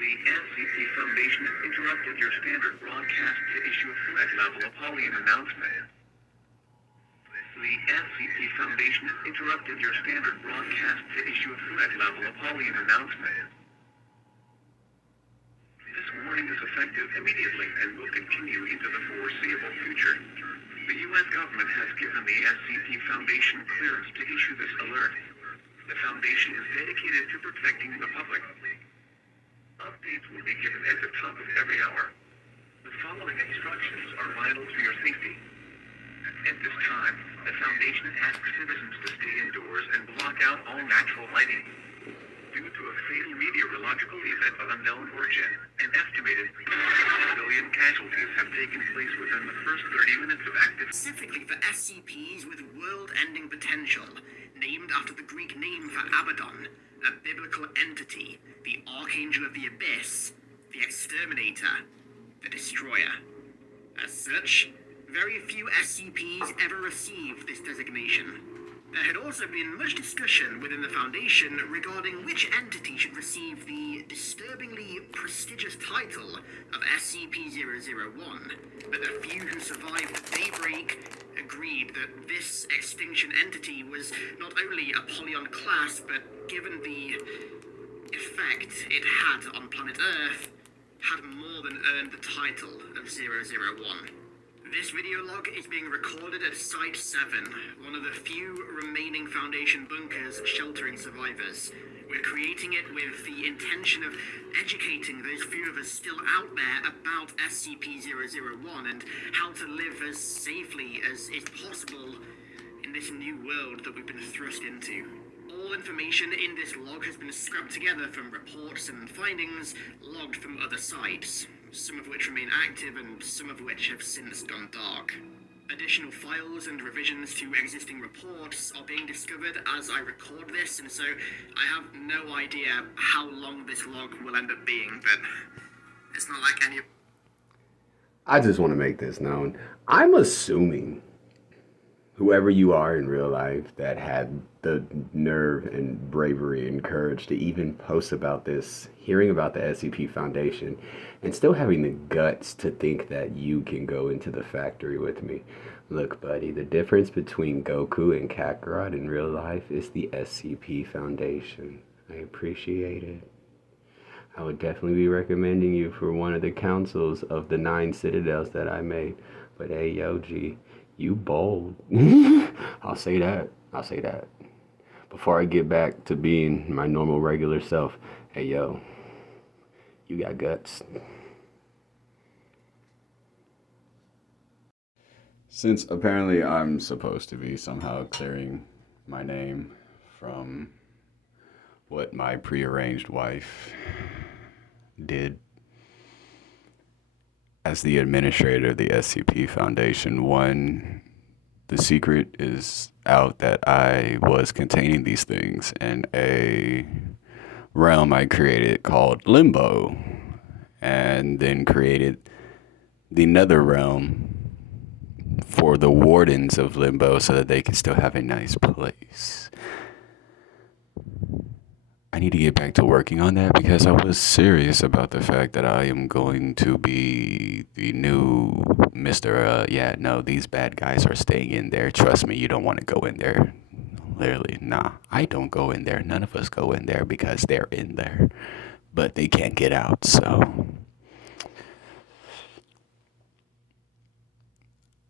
The SCP Foundation interrupted your standard broadcast to issue a threat-level Apollyon announcement. The SCP Foundation interrupted your standard broadcast to issue a threat-level Apollyon announcement. This warning is effective immediately and will continue into the foreseeable future. The U.S. government has given the SCP Foundation clearance to issue this alert. The Foundation is dedicated to protecting the public. Updates will be given at the top of every hour. The following instructions are vital to your safety. At this time, the Foundation asks citizens to stay indoors and block out all natural lighting. Due to a fatal meteorological event of unknown origin, an estimated 1 billion casualties have taken place within the first 30 minutes of active... Specifically for SCPs with world-ending potential, named after the Greek name for Abaddon, a biblical entity, the Archangel of the Abyss, the Exterminator, the Destroyer. As such, very few SCPs ever received this designation. There had also been much discussion within the Foundation regarding which entity should receive the disturbingly prestigious title of SCP-001, but the few who survived the Daybreak agreed that this extinction entity was not only Apollyon class, but given the effect it had on planet Earth, had more than earned the title of 001. This video log is being recorded at Site 7, one of the few remaining Foundation bunkers sheltering survivors. We're creating it with the intention of educating those few of us still out there about SCP-001 and how to live as safely as is possible in this new world that we've been thrust into. All information in this log has been scrubbed together from reports and findings logged from other sites, some of which remain active and some of which have since gone dark. Additional files and revisions to existing reports are being discovered as I record this, and so I have no idea how long this log will end up being, but it's not like any... I just want to make this known. I'm assuming whoever you are in real life that had the nerve and bravery and courage to even post about this, hearing about the SCP Foundation, and still having the guts to think that you can go into the factory with me. Look, buddy, the difference between Goku and Kakarot in real life is the SCP Foundation. I appreciate it. I would definitely be recommending you for one of the councils of the 9 citadels that I made. But hey, yo, G, you bold. I'll say that. Before I get back to being my normal, regular self, hey, yo, you got guts. Since apparently I'm supposed to be somehow clearing my name from what my prearranged wife did as the administrator of the SCP Foundation, the secret is out that I was containing these things in a realm I created called Limbo, and then created the nether realm for the wardens of Limbo so that they can still have a nice place. I need to get back to working on that because I was serious about the fact that I am going to be the new Mr. These bad guys are staying in there. Trust me, you don't want to go in there. Literally, nah, I don't go in there. None of us go in there because they're in there, but they can't get out, so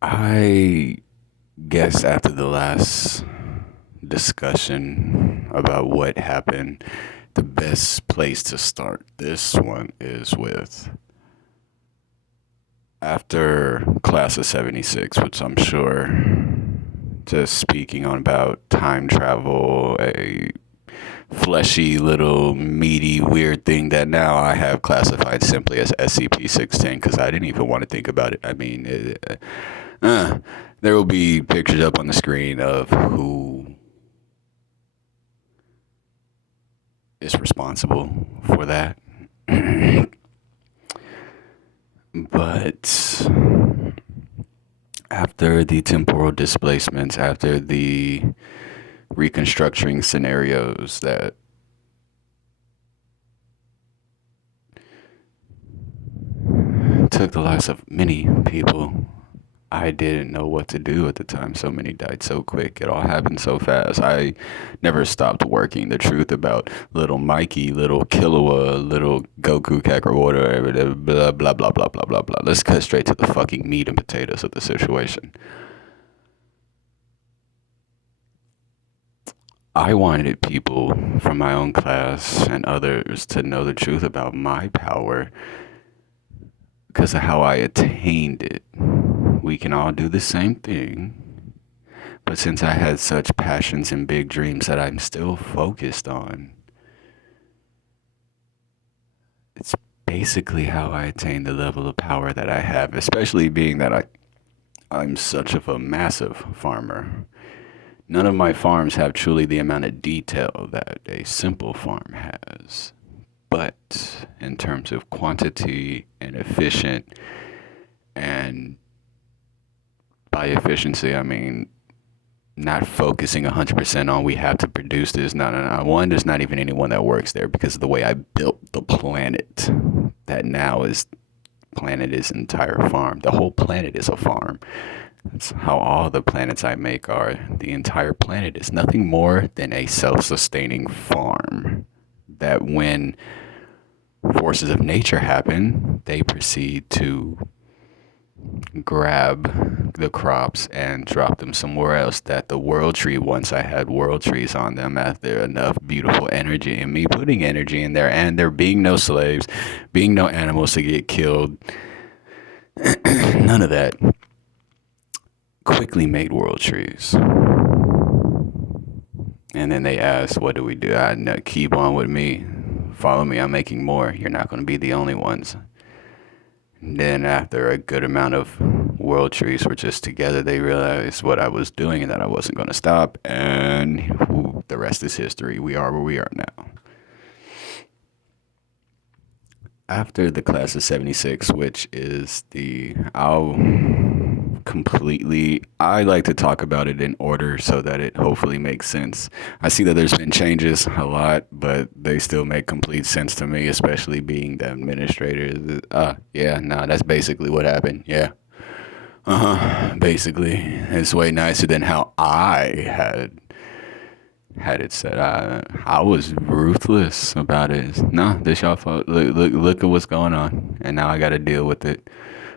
I guess after the last discussion about what happened, the best place to start this one is with after Class of 76, which I'm sure, just speaking on about time travel, a fleshy little meaty weird thing that now I have classified simply as SCP-610 because I didn't even want to think about it. I mean, there will be pictures up on the screen of who is responsible for that. But after the temporal displacements, after the reconstructing scenarios that took the lives of many people. I didn't know what to do at the time. So many died so quick. It all happened so fast. I never stopped working the truth about little Mikey, little Killua, little Goku, Kakarot, whatever, blah, blah, blah, blah, blah, blah, blah. Let's cut straight to the fucking meat and potatoes of the situation. I wanted people from my own class and others to know the truth about my power because of how I attained it. We can all do the same thing, but since I had such passions and big dreams that I'm still focused on, it's basically how I attained the level of power that I have, especially being that I'm such of a massive farmer. None of my farms have truly the amount of detail that a simple farm has. But in terms of quantity and efficient, and by efficiency, I mean not focusing 100% on we have to produce this. No. One, there's not even anyone that works there because of the way I built the planet. That now is planet is entire farm. The whole planet is a farm. That's how all the planets I make are. The entire planet is nothing more than a self-sustaining farm that when forces of nature happen, they proceed to grab the crops and drop them somewhere else. That the world tree, once I had world trees on them after enough beautiful energy and me putting energy in there and there being no slaves, being no animals to get killed, none of that, quickly made world trees. And then they asked, what do we do? I know, keep on with me. Follow me. I'm making more. You're not going to be the only ones. And then after a good amount of world trees were just together, they realized what I was doing and that I wasn't going to stop. And the rest is history. We are where we are now. After the class of 76, which is I like to talk about it in order so that it hopefully makes sense. I see that there's been changes a lot, but they still make complete sense to me, especially being the administrator. That's basically what happened. Yeah. Basically. It's way nicer than how I had it said. I was ruthless about it. No, this y'all fault. Look at what's going on, and now I got to deal with it.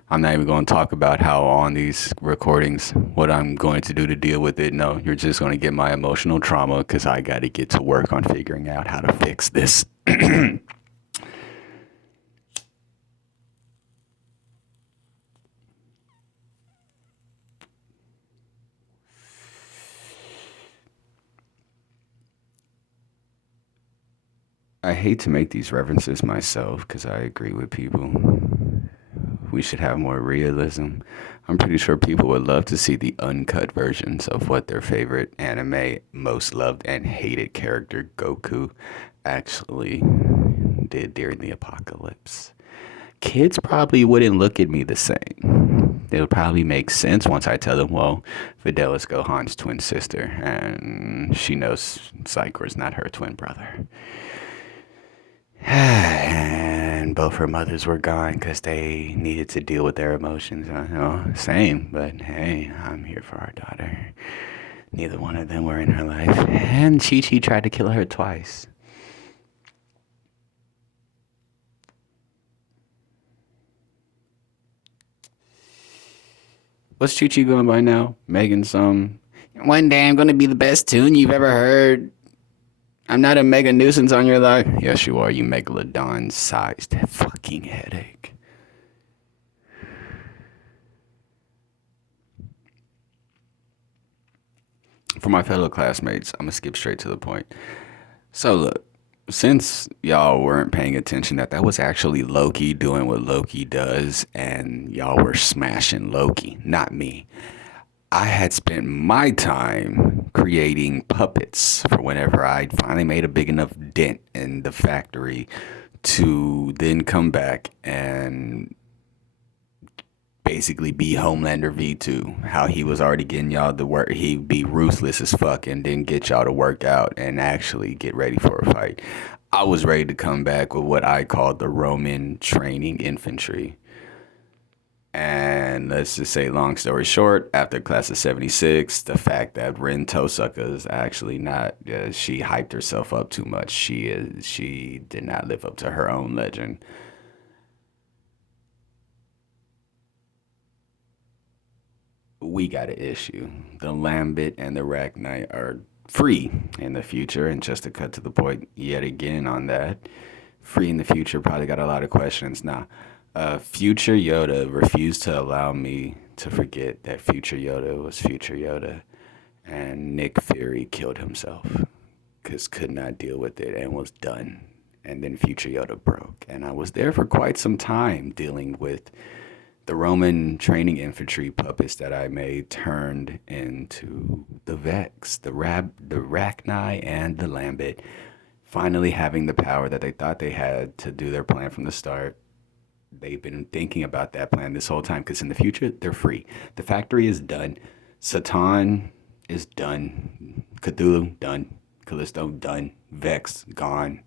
I'm not even going to talk about how on these recordings what I'm going to do to deal with it. No, you're just going to get my emotional trauma because I got to get to work on figuring out how to fix this. I hate to make these references myself because I agree with people. We should have more realism. I'm pretty sure people would love to see the uncut versions of what their favorite anime, most loved and hated character, Goku, actually did during the apocalypse. Kids probably wouldn't look at me the same. It would probably make sense once I tell them, well, Videl is Gohan's twin sister, and she knows Psychor's not her twin brother. And both her mothers were gone because they needed to deal with their emotions. Same, but hey, I'm here for our daughter. Neither one of them were in her life. And Chi-Chi tried to kill her twice. What's Chi-Chi going by now? Megan some. One day I'm going to be the best tune you've ever heard. I'm not a mega nuisance on your life. Yes, you are, you megalodon-sized fucking headache. For my fellow classmates, I'm gonna skip straight to the point. So look, since y'all weren't paying attention that was actually Loki doing what Loki does, and y'all were smashing Loki, not me. I had spent my time creating puppets for whenever I finally made a big enough dent in the factory to then come back and basically be Homelander V2. How he was already getting y'all to work. He'd be ruthless as fuck and then get y'all to work out and actually get ready for a fight. I was ready to come back with what I called the Roman training infantry. And let's just say, long story short, after class of 76, the fact that Rin Tosaka is actually not, she hyped herself up too much. She did not live up to her own legend. We got an issue. The Lambit and the Arachnite are free in the future. And just to cut to the point yet again on that, free in the future probably got a lot of questions. Now, future Yoda refused to allow me to forget that future Yoda was future Yoda. And Nick Fury killed himself because could not deal with it and was done. And then future Yoda broke. And I was there for quite some time dealing with the Roman training infantry puppets that I made turned into the Vex, the Rachni, and the Lambit, finally having the power that they thought they had to do their plan from the start. They've been thinking about that plan this whole time, because in the future, they're free. The factory is done. Satan is done. Cthulhu, done. Callisto, done. Vex, gone.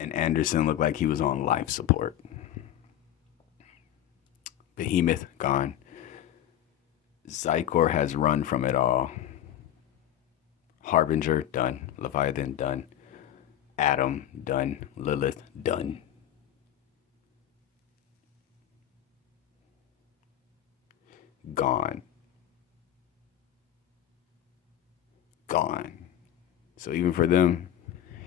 And Anderson looked like he was on life support. Behemoth, gone. Zykor has run from it all. Harbinger, done. Leviathan, done. Adam, done. Lilith, done. Gone. Gone. So even for them,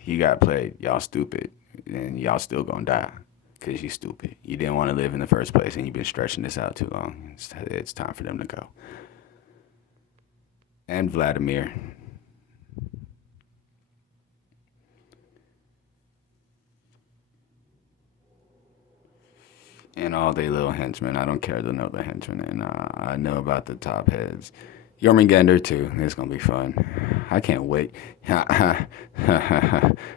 you got played. Y'all stupid. And y'all still gonna die. Because you stupid. You didn't want to live in the first place, and you've been stretching this out too long. It's time for them to go. And Vladimir. And all they little henchmen. I don't care to know the henchmen. And I know about the top heads. Jormungandr too. It's going to be fun. I can't wait.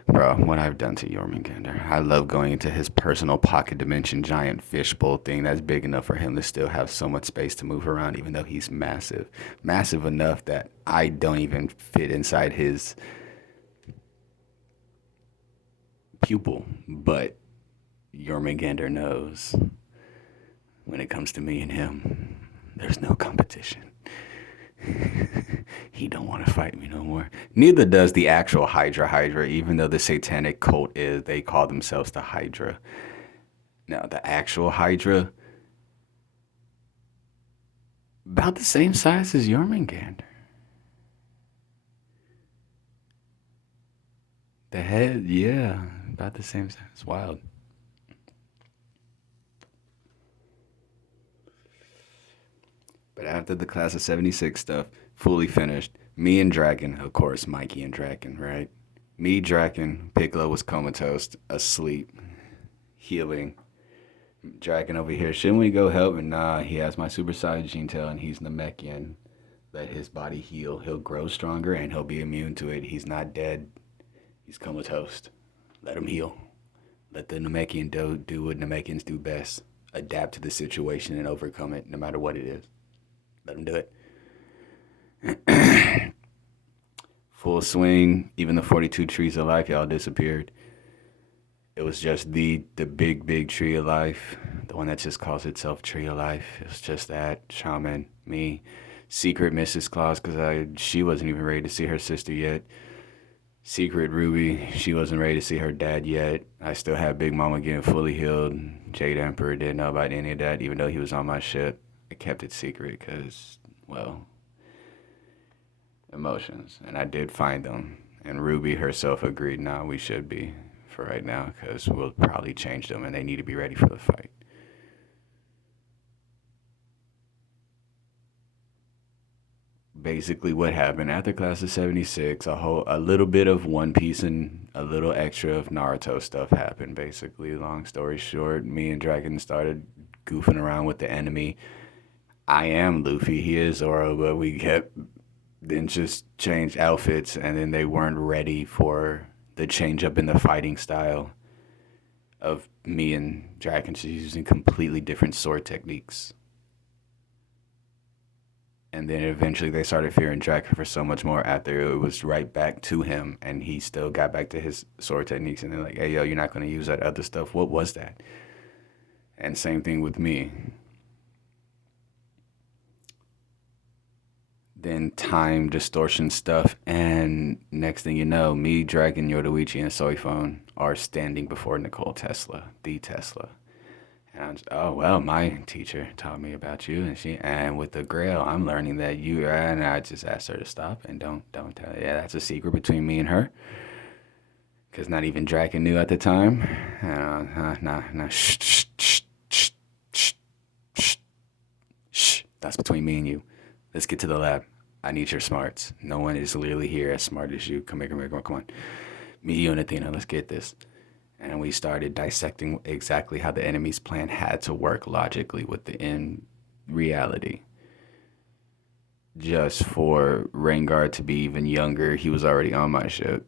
Bro, what I've done to Jormungandr. I love going into his personal pocket dimension giant fishbowl thing that's big enough for him to still have so much space to move around, even though he's massive. Massive enough that I don't even fit inside his pupil. But Jormungandr knows when it comes to me and him, there's no competition. He don't want to fight me no more. Neither does the actual Hydra, even though the satanic cult they call themselves the Hydra. Now, the actual Hydra, about the same size as Jormungandr. The head, yeah, about the same size. It's wild. But after the class of 76 stuff fully finished, me and Draken, of course, Mikey and Draken, right? Me, Draken, Piccolo was comatose, asleep, healing. Draken over here, shouldn't we go help? And nah, he has my super Saiyajin tail and he's Namekian. Let his body heal. He'll grow stronger and he'll be immune to it. He's not dead. He's comatose. Let him heal. Let the Namekian do what Namekians do best. Adapt to the situation and overcome it, no matter what it is. Let him do it. Full swing. Even the 42 trees of life, y'all disappeared. It was just the big tree of life. The one that just calls itself Tree of Life. It was just that. Shaman, me. Secret Mrs. Claus, because she wasn't even ready to see her sister yet. Secret Ruby, she wasn't ready to see her dad yet. I still had Big Mama getting fully healed. Jade Emperor didn't know about any of that, even though he was on my ship. I kept it secret because, well, emotions. And I did find them. And Ruby herself agreed, nah, we should be for right now because we'll probably change them and they need to be ready for the fight. Basically what happened after class of 76, a little bit of One Piece and a little extra of Naruto stuff happened. Basically, long story short, me and Dragon started goofing around with the enemy. I am Luffy, he is Zoro, but we kept then just changed outfits, and then they weren't ready for the change up in the fighting style of me and Dragon, just using completely different sword techniques. And then eventually they started fearing Draken for so much more after it was right back to him, and he still got back to his sword techniques, and they're like, hey, yo, you're not going to use that other stuff. What was that? And same thing with me. then time distortion stuff, and next thing you know, me, Dragon, Yoruichi, and Soifone are standing before Nicole Tesla, the Tesla. And I'm just, oh well, my teacher taught me about you, and with the Grail, I'm learning that you. And I just asked her to stop and don't tell. Yeah, that's a secret between me and her, because not even Draken knew at the time. Nah, shh. That's between me and you. Let's get to the lab. I need your smarts. No one is literally here as smart as you. Come here, come on. Me, you, and Athena, let's get this. And we started dissecting exactly how the enemy's plan had to work logically within reality. Just for Rengar to be even younger, he was already on my ship.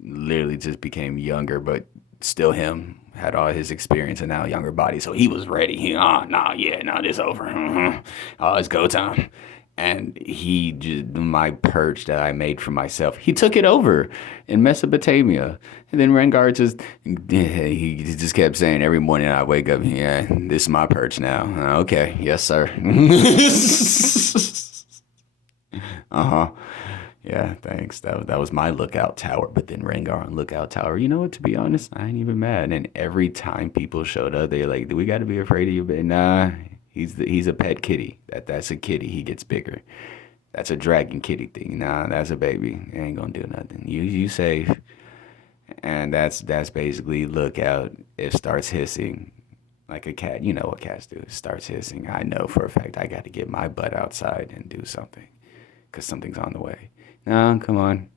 Literally just became younger, but still him. Had all his experience and now younger body. So he was ready. This over. Oh, it's go time. And he just, my perch that I made for myself, he took it over in Mesopotamia. And then Rengar he just kept saying every morning I wake up, yeah, this is my perch now. Okay, yes, sir. Uh-huh. Yeah, thanks. That was my lookout tower. But then Rengar on lookout tower, you know what, to be honest, I ain't even mad. And every time people showed up, they're like, do we got to be afraid of you? But nah, he's a pet kitty. That's a kitty. He gets bigger. That's a dragon kitty thing. Nah, that's a baby. It ain't gonna do nothing. You safe. And that's basically lookout. It starts hissing like a cat. You know what cats do. It starts hissing. I know for a fact I got to get my butt outside and do something because something's on the way. No, come on.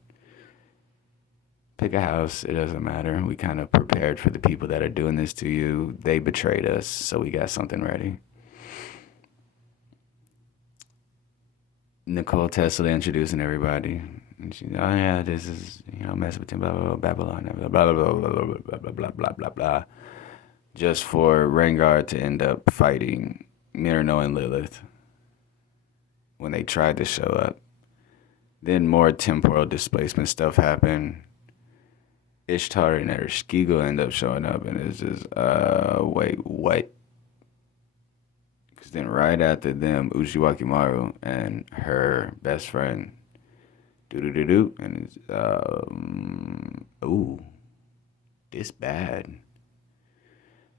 Pick a house. It doesn't matter. We kind of prepared for the people that are doing this to you. They betrayed us, so we got something ready. Nicole Tesla introducing everybody. And she, oh yeah, this is, Mesopotamia, blah, blah, blah, Babylon, blah, blah, blah, blah, blah, blah, blah, blah, blah, blah, blah. Just for Rengar to end up fighting Mirno and Lilith when they tried to show up. Then more temporal displacement stuff happened. Ishtar and Ereshkigal end up showing up, and it's just, wait, what? Because then right after them, Ushiwakimaru and her best friend, and it's, this bad.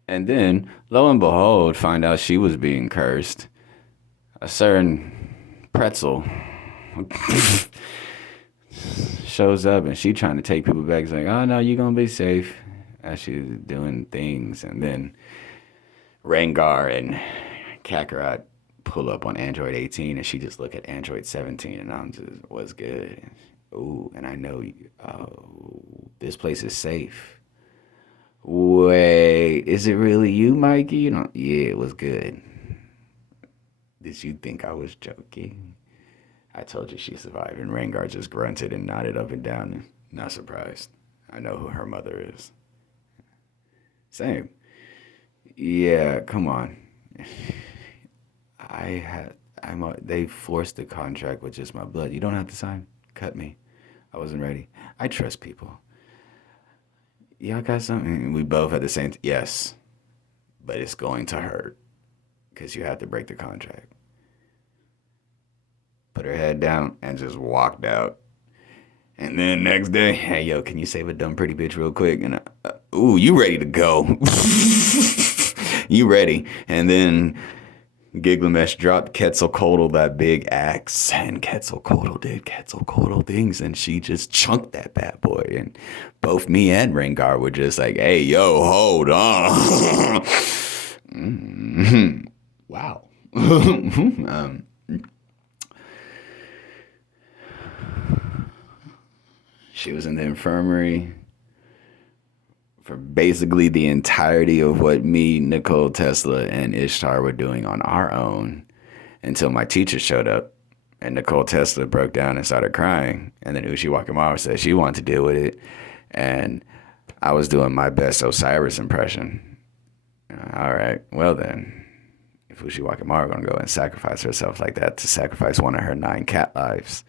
And then, lo and behold, find out she was being cursed. A certain pretzel shows up and she trying to take people back. It's like, oh no, you're gonna be safe. As she's doing things, and then Rengar and Kakarot pull up on Android 18, and she just look at Android 17, and I'm just, what's good? Ooh, and I know, this place is safe. Wait, is it really you, Mikey? Yeah, it was good. Did you think I was joking? I told you she survived, and Rengar just grunted and nodded up and down. Not surprised. I know who her mother is. Same. Yeah, come on. They forced the contract with just my blood. You don't have to sign. Cut me. I wasn't ready. I trust people. Y'all got something? We both had the same. Yes, but it's going to hurt because you have to break the contract. Put her head down and just walked out. And then next day, hey, yo, can you save a dumb pretty bitch real quick? And ooh, you ready to go. You ready. And then Gilgamesh dropped Quetzalcoatl that big axe. And Quetzalcoatl did Quetzalcoatl things. And she just chunked that bad boy. And both me and Rengar were just like, hey, yo, hold on. Wow. She was in the infirmary for basically the entirety of what me, Nicole Tesla, and Ishtar were doing on our own until my teacher showed up. And Nicole Tesla broke down and started crying. And then Uchi Wakamawa said she wanted to deal with it. And I was doing my best Osiris impression. All right, well then, if Uchi Wakamawa going to go and sacrifice herself like that to sacrifice one of her 9 cat lives,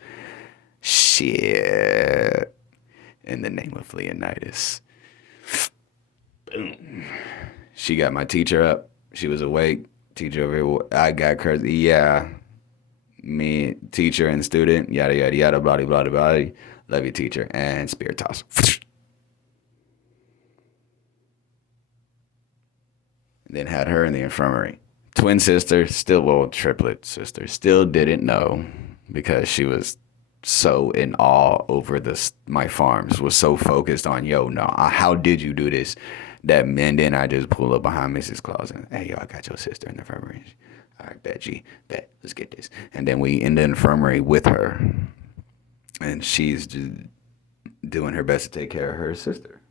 shit. In the name of Leonidas. Boom. She got my teacher up. She was awake. Teacher over here. I got cursed. Yeah. Me, teacher and student, yada, yada, yada, blah, blah, blah, blah. Love you, teacher. And spirit toss. Then had her in the infirmary. Twin sister, still, well, triplet sister, still didn't know because she was so in awe over this. My farms was so focused on, yo, no, how did you do this? That and then I just pull up behind Mrs. Claus and, hey, yo, I got your sister in the infirmary. All right, bet, G, bet, let's get this. And then we in the infirmary with her, and she's just doing her best to take care of her sister.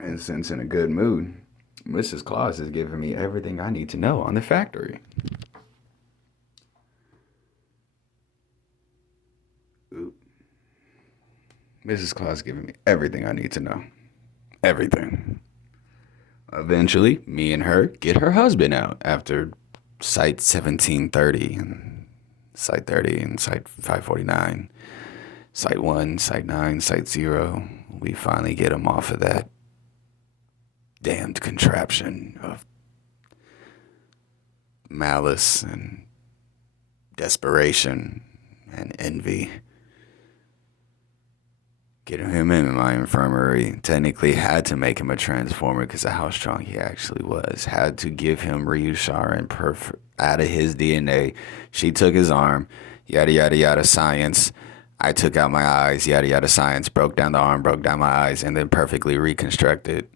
And since in a good mood, Mrs. Claus is giving me everything I need to know on the factory. Ooh. Mrs. Claus giving me everything I need to know. Everything. Eventually, me and her get her husband out after Site 1730 and Site 30 and Site 549. Site 1, Site 9, Site 0. We finally get him off of that damned contraption of malice and desperation and envy. Getting him in my infirmary technically had to make him a transformer because of how strong he actually was. Had to give him Ryushar and out of his DNA. She took his arm, yada yada yada science. I took out my eyes, yada yada science. Broke down the arm, broke down my eyes, and then perfectly reconstructed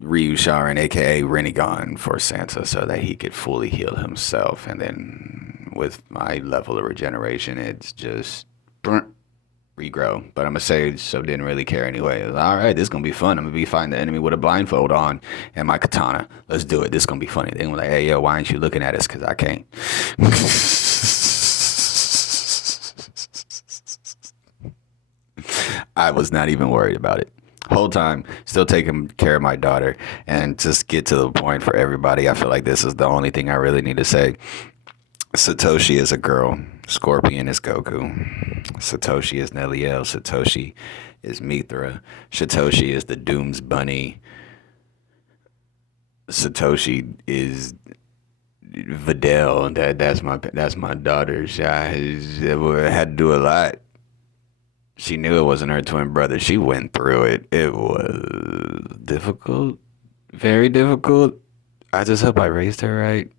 Ryusharan, aka Renegon, for Santa so that he could fully heal himself. And then with my level of regeneration, it's just regrow. But I'm a sage, so didn't really care anyway. It was, all right, this is gonna be fun. I'm gonna be fighting the enemy with a blindfold on and my katana. Let's do it. This is gonna be funny. They were like, hey, yo, why aren't you looking at us? Because I can't. I was not even worried about it. Whole time, still taking care of my daughter. And just get to the point for everybody, I feel like this is the only thing I really need to say. Satoshi is a girl. Scorpion is Goku. Satoshi is Neliel. Satoshi is Mithra. Satoshi is the Doom's Bunny. Satoshi is Videl. That's my daughter. She had to do a lot. She knew it wasn't her twin brother. She went through it. It was difficult. Very difficult. I just hope I raised her right.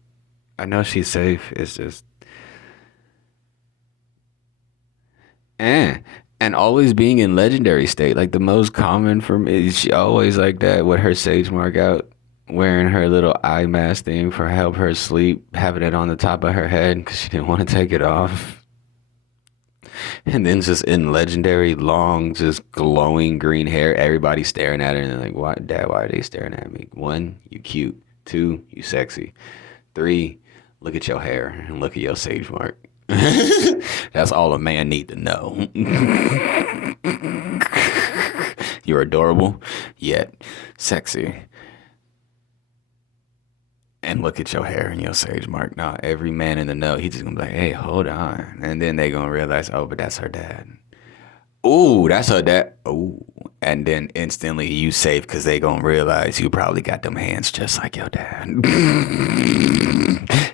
I know she's safe. It's just... And always being in legendary state. Like the most common for me, she always like that with her sage mark out. Wearing her little eye mask thing for help her sleep. Having it on the top of her head because she didn't want to take it off. And then just in legendary, long, just glowing green hair. Everybody staring at her and they're like, "Why, Dad, why are they staring at me? 1, you cute. 2, you sexy. 3, look at your hair and look at your sage mark." That's all a man need to know. You're adorable, yet sexy. And look at your hair and your sage mark. Nah, every man in the know, he just gonna be like, hey, hold on. And then they gonna realize, oh, but that's her dad. Ooh, that's her dad. Ooh. And then instantly you safe because they gonna realize you probably got them hands just like your dad.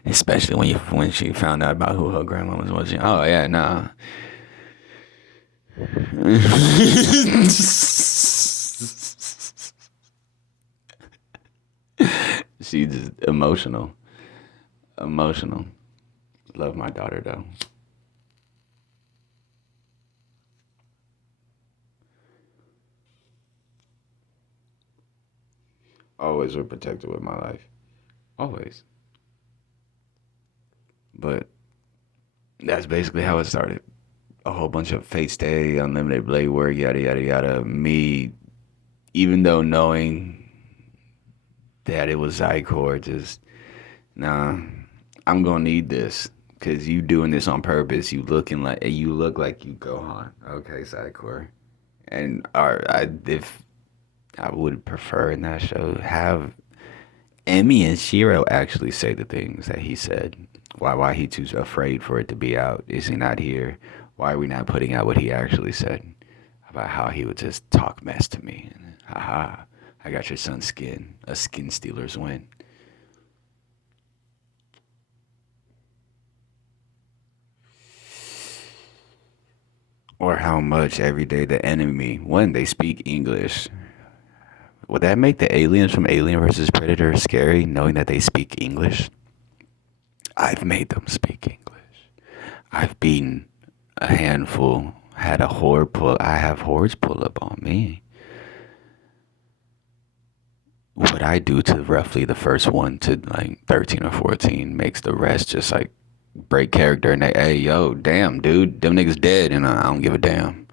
Especially when she found out about who her grandma was watching. Oh, yeah, nah. She's just emotional. Love my daughter though. Always were protected with my life. Always. But that's basically how it started. A whole bunch of Fate Stay, Unlimited Blade Work, yada yada yada. Me, even though knowing that it was Zycor, just, nah, I'm gonna need this because you doing this on purpose. You look like you Gohan. Okay, Zycor. And if I would prefer in that show have Emmy and Shiro actually say the things that he said. Why he too afraid for it to be out? Is he not here? Why are we not putting out what he actually said about how he would just talk mess to me? Haha. I got your son's skin. A skin stealer's win. Or how much every day the enemy, one, they speak English. Would that make the aliens from Alien vs. Predator scary, knowing that they speak English? I've made them speak English. I've beaten a handful, had a horde pull. I have hordes pull up on me. What I do to roughly the first one to like 13 or 14 makes the rest just like break character and they, hey, yo, damn, dude, them niggas dead and I don't give a damn.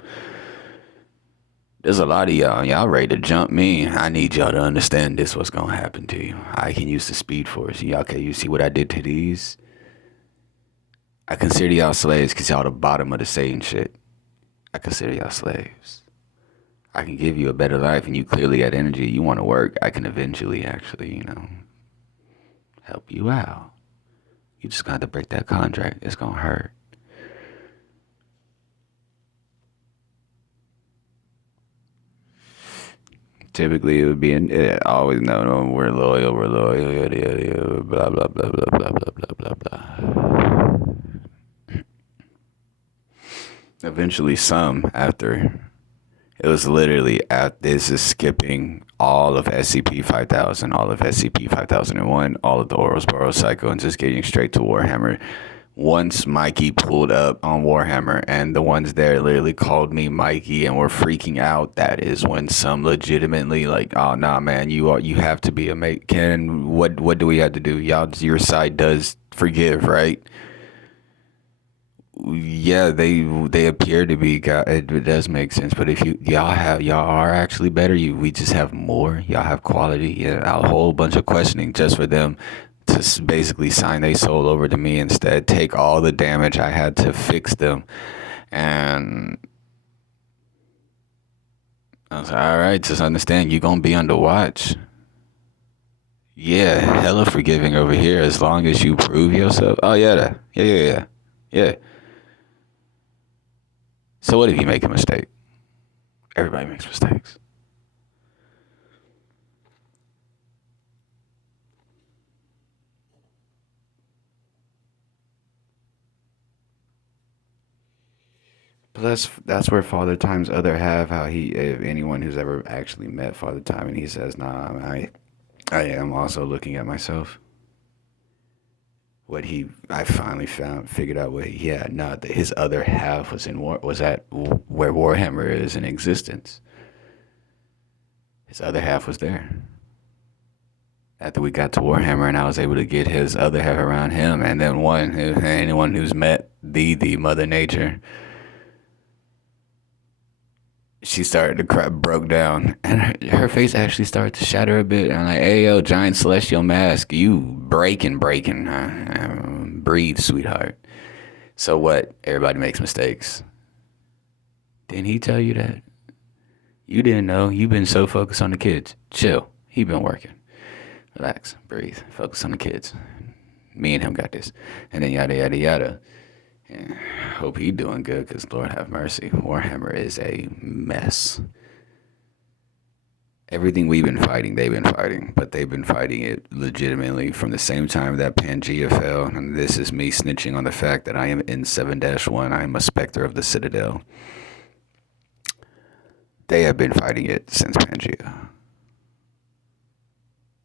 There's a lot of y'all ready to jump me. I need y'all to understand this what's gonna happen to you. I can use the speed force. Y'all, okay, you see what I did to these? I consider y'all slaves because y'all the bottom of the Satan shit. I consider y'all slaves. I can give you a better life and you clearly got energy. You want to work. I can eventually actually, help you out. You just got to break that contract. It's going to hurt. Typically, it would be always no, we're loyal, yada, yada, yada, blah, blah, blah, blah, blah, blah, blah, blah, blah. Eventually, some after, it was literally, this is skipping all of SCP-5000, all of SCP-5001, all of the Ouroboros cycle, and just getting straight to Warhammer. Once Mikey pulled up on Warhammer and the ones there literally called me Mikey and were freaking out, that is when some legitimately like, oh nah man, you have to be a mate. Ken, what do we have to do? Your side does forgive, right? Yeah, they appear to be. It does make sense, but if y'all are actually better. We just have more. Y'all have quality. Yeah, a whole bunch of questioning just for them to basically sign their soul over to me instead. Take all the damage I had to fix them, and I was like, all right, just understand you gonna be under watch. Yeah, hella forgiving over here as long as you prove yourself. Oh yeah. So what if you make a mistake? Everybody makes mistakes. But that's where Father Time's other half, if anyone who's ever actually met Father Time, and he says, nah, I am also looking at myself. I finally figured out his other half was at where Warhammer is in existence. His other half was there. After we got to Warhammer and I was able to get his other half around him, and then anyone who's met the Mother Nature, she started to cry, broke down, and her face actually started to shatter a bit. And I'm like, hey, yo, giant celestial mask, you breaking. Breathe, sweetheart. So what? Everybody makes mistakes. Didn't he tell you that? You didn't know. You've been so focused on the kids. Chill. He been working. Relax, breathe, focus on the kids. Me and him got this. And then yada, yada, yada. Yeah, hope he doing good, because Lord have mercy, Warhammer is a mess. Everything we've been fighting, they've been fighting, but they've been fighting it legitimately from the same time that Pangea fell. And this is me snitching on the fact that I am in 7-1. I am a Spectre of the Citadel. They have been fighting it since Pangea.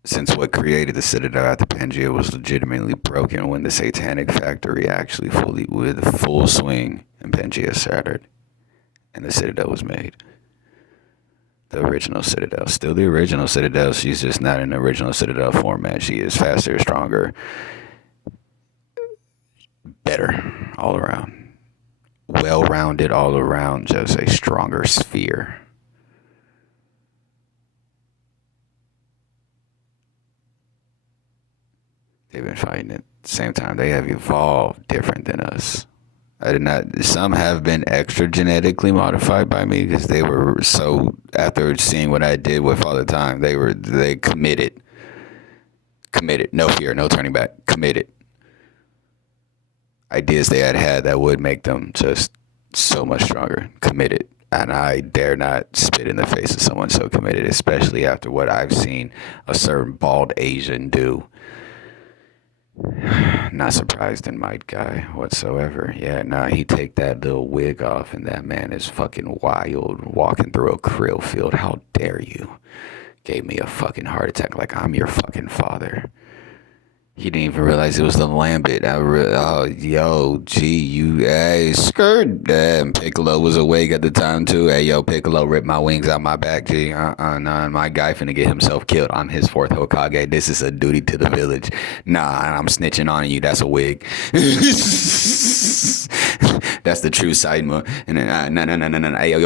Since what created the Citadel after Pangea was legitimately broken, when the Satanic Factory actually with full swing and Pangea shattered and the Citadel was made. The original Citadel. Still the original Citadel. She's just not in the original Citadel format. She is faster, stronger, better all around. Well-rounded all around, just a stronger sphere. They've been fighting at the same time. They have evolved different than us. Some have been extra genetically modified by me because they were so, after seeing what I did with Father Time, they committed. No fear, no turning back. Committed. Ideas they had that would make them just so much stronger. Committed. And I dare not spit in the face of someone so committed, especially after what I've seen a certain bald Asian do. Not surprised in my guy whatsoever. Yeah, nah, he take that little wig off and that man is fucking wild walking through a krill field. How dare you? Gave me a fucking heart attack like I'm your fucking father. He didn't even realize it was the Lambit. Hey, skirt. Damn, Piccolo was awake at the time too. Hey, yo, Piccolo ripped my wings out my back, G. Nah, my guy finna get himself killed. I'm his fourth Hokage. This is a duty to the village. Nah, I'm snitching on you. That's a wig. That's the true Saitama. And then, no. Hey, yo.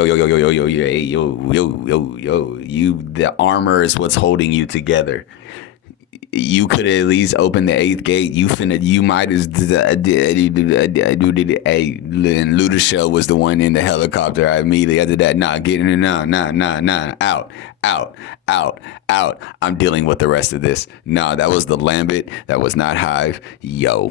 The armor is what's holding you together. You could at least open the 8th gate. You might as and Ludacell was the one in the helicopter. I immediately after that, out. I'm dealing with the rest of this. Nah, that was the Lambit. That was not Hive. Yo.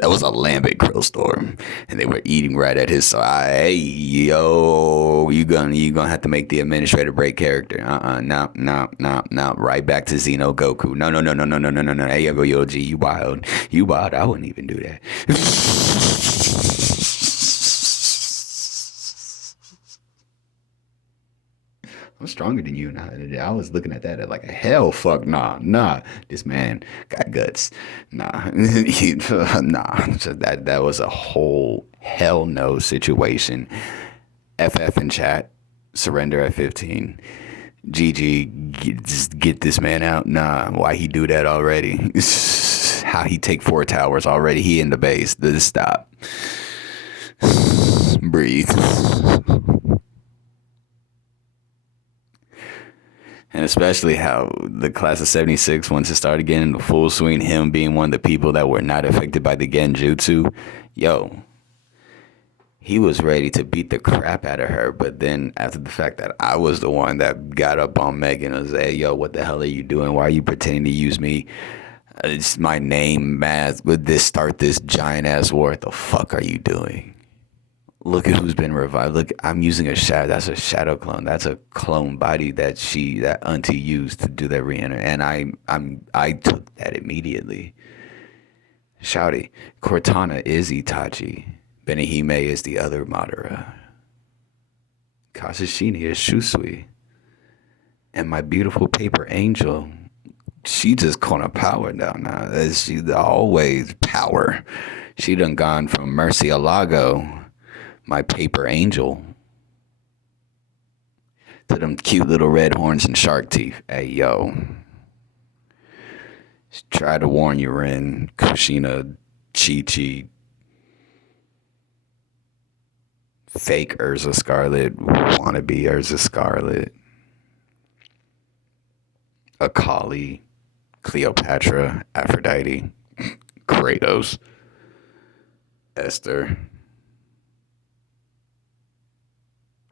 That was a Lambit Krill storm, and they were eating right at his side. Hey, yo, you gonna have to make the administrator break character. No. Right back to Xeno-Goku. No. Hey, yo, G, you wild. I wouldn't even do that. I'm stronger than you. And I was looking at that like, hell, fuck, nah. This man got guts. Nah. That was a whole hell no situation. FF in chat. Surrender at 15. GG, just get this man out. Nah, why he do that already? How he take 4 towers already? He in the base. Just stop. Breathe. And especially how the class of 76, once it started getting the full swing, him being one of the people that were not affected by the genjutsu, yo, he was ready to beat the crap out of her. But then after the fact that I was the one that got up on Megan and was like, hey, yo, what the hell are you doing? Why are you pretending to use me? It's my name, math, with this, start this giant ass war. What the fuck are you doing? Look at who's been revived. Look, I'm using a shadow. That's a shadow clone. That's a clone body that auntie used to do that re-enter. And I took that immediately. Shouty, Cortana is Itachi. Benihime is the other Madara. Kasashini is Shusui. And my beautiful paper angel, she just gonna power now. She's always power. She done gone from Murcielago, my paper angel, to them cute little red horns and shark teeth. Hey, yo. Try to warn you, Rin, Kushina, Chi-Chi, fake Urza Scarlet, wannabe Urza Scarlet, Akali, Cleopatra, Aphrodite, Kratos, Esther.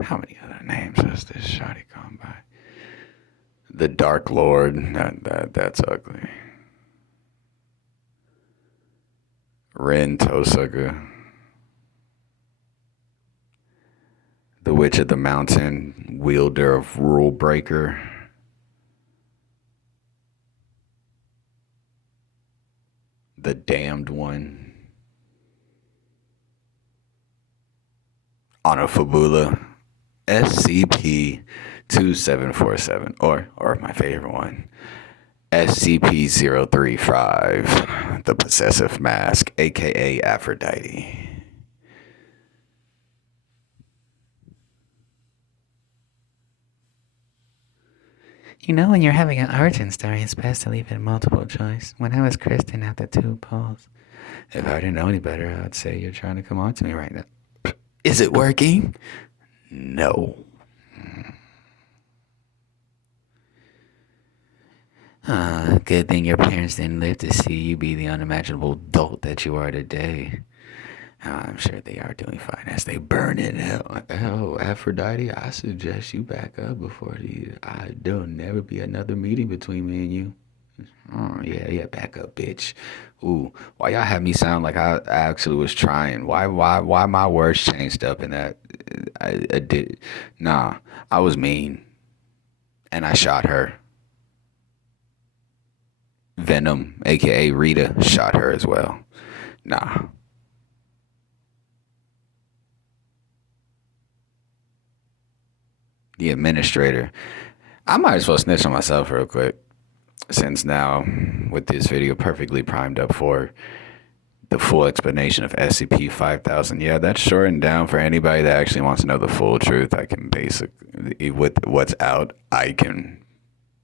How many other names has this shoddy gone by? The Dark Lord. That's ugly. Rin Tosuga. The Witch of the Mountain. Wielder of Rule Breaker. The Damned One. Anafabula. SCP-2747, or my favorite one, SCP-035, the Possessive Mask, aka Aphrodite. You know, when you're having an origin story, it's best to leave it multiple choice. When I was Kristen at the 2 polls. If I didn't know any better, I'd say you're trying to come on to me right now. Is it working? No. Good thing your parents didn't live to see you be the unimaginable dolt that you are today. I'm sure they are doing fine as they burn in hell. Oh, Aphrodite, I suggest you back up before there'll never be another meeting between me and you. Oh, yeah, back up, bitch. Ooh, why y'all have me sound like I actually was trying? Why my words changed up in that? I did. Nah, I was mean. And I shot her. Venom, aka Rita, shot her as well. Nah. The administrator. I might as well snitch on myself real quick. Since now, with this video perfectly primed up for the full explanation of SCP-5000. Yeah, that's shortened down for anybody that actually wants to know the full truth. I can basically, with what's out, I can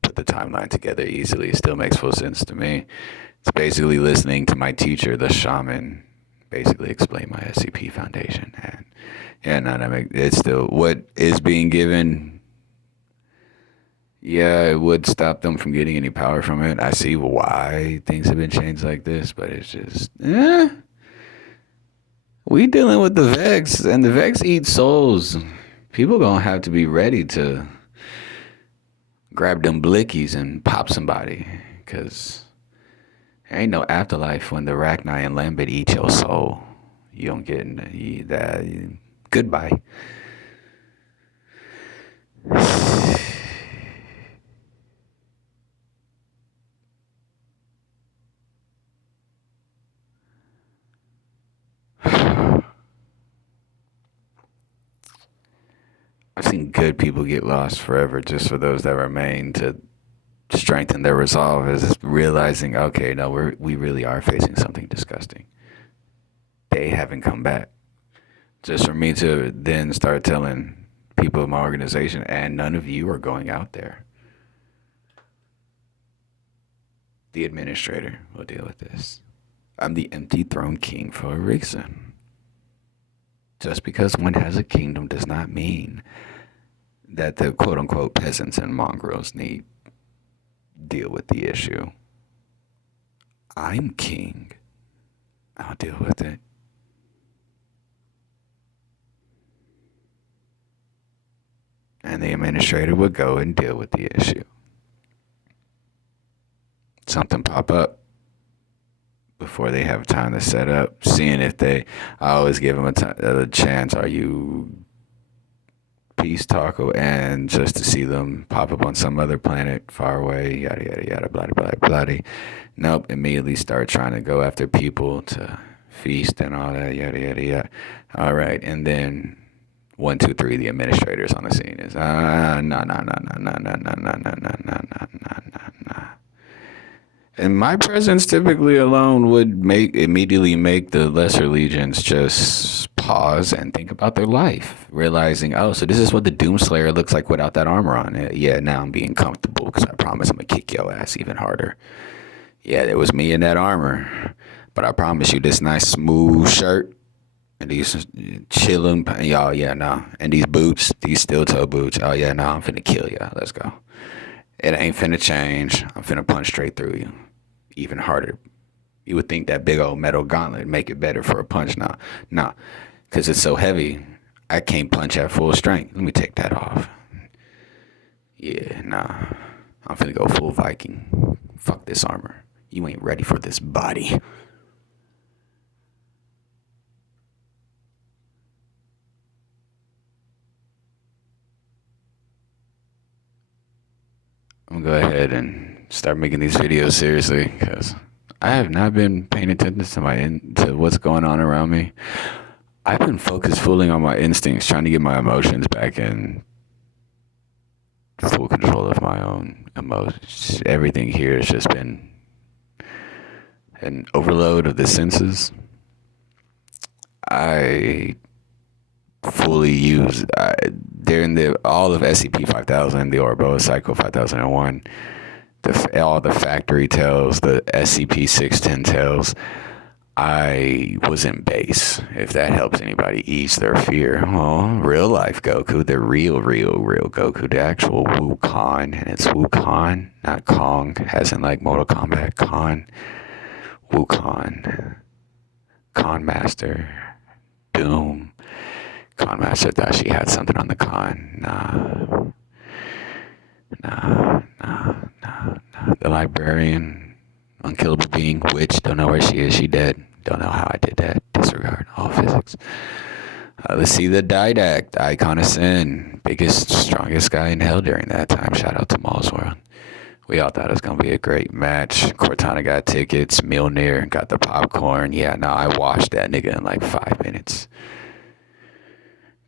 put the timeline together easily. It still makes full sense to me. It's basically listening to my teacher, the shaman, basically explain my SCP Foundation. And yeah, it's still what is being given. Yeah, it would stop them from getting any power from it. I see why things have been changed like this, but it's just, we dealing with the Vex, and the Vex eat souls. People gonna have to be ready to grab them blickies and pop somebody, because there ain't no afterlife when the Arachni and Lambert eat your soul. You don't get that. Goodbye. I've seen good people get lost forever just for those that remain to strengthen their resolve, is realizing, okay, no, we really are facing something disgusting. They haven't come back. Just for me to then start telling people of my organization, and none of you are going out there. The administrator will deal with this. I'm the empty throne king for a reason. Just because one has a kingdom does not mean that the quote-unquote peasants and mongrels need deal with the issue. I'm king. I'll deal with it. And the administrator would go and deal with the issue. Something pop up before they have time to set up, seeing if I always give them a chance. Are you peace taco? And just to see them pop up on some other planet far away, yada yada yada, blah blah blah blah. Nope, immediately start trying to go after people to feast and all that, yada yada yada. All right, and then 1, 2, 3, the administrators on the scene is no. And my presence typically alone would immediately make the lesser legions just pause and think about their life, realizing, oh, so this is what the Doomslayer looks like without that armor on. Yeah, now I'm being comfortable because I promise I'm gonna kick your ass even harder. Yeah, there was me in that armor, but I promise you this nice smooth shirt and these chilling, y'all, yeah, no. And these boots, these steel-toe boots, oh yeah, no, I'm finna kill ya. Let's go. It ain't finna change. I'm finna punch straight through you. Even harder. You would think that big old metal gauntlet would make it better for a punch. Nah, because it's so heavy, I can't punch at full strength. Let me take that off. Yeah, nah. I'm finna go full Viking. Fuck this armor. You ain't ready for this body. I'm gonna go ahead and start making these videos seriously, because I have not been paying attention to what's going on around me. I've been focused fully on my instincts, trying to get my emotions back in full control of my own emotions. Everything here has just been an overload of the senses. I fully use during all of SCP-5000, the Ouroboros Cycle 5001, all the factory tales, the SCP-610 tales. I was in base, if that helps anybody ease their fear. Oh, real life Goku, the real Goku, the actual Wukong, and it's Wukong, not Kong, as in like Mortal Kombat, Khan, Wukong, Khan Master, Doom. Con Master thought she had something on the con. Nah. The librarian, unkillable being, witch, don't know where she is, she dead. Don't know how I did that. Disregard all physics. Let's see the Didact, Icon of Sin, biggest, strongest guy in hell during that time. Shout out to Mall's World. We all thought it was going to be a great match. Cortana got tickets. Mjolnir got the popcorn. Yeah, no, I watched that nigga in like 5 minutes.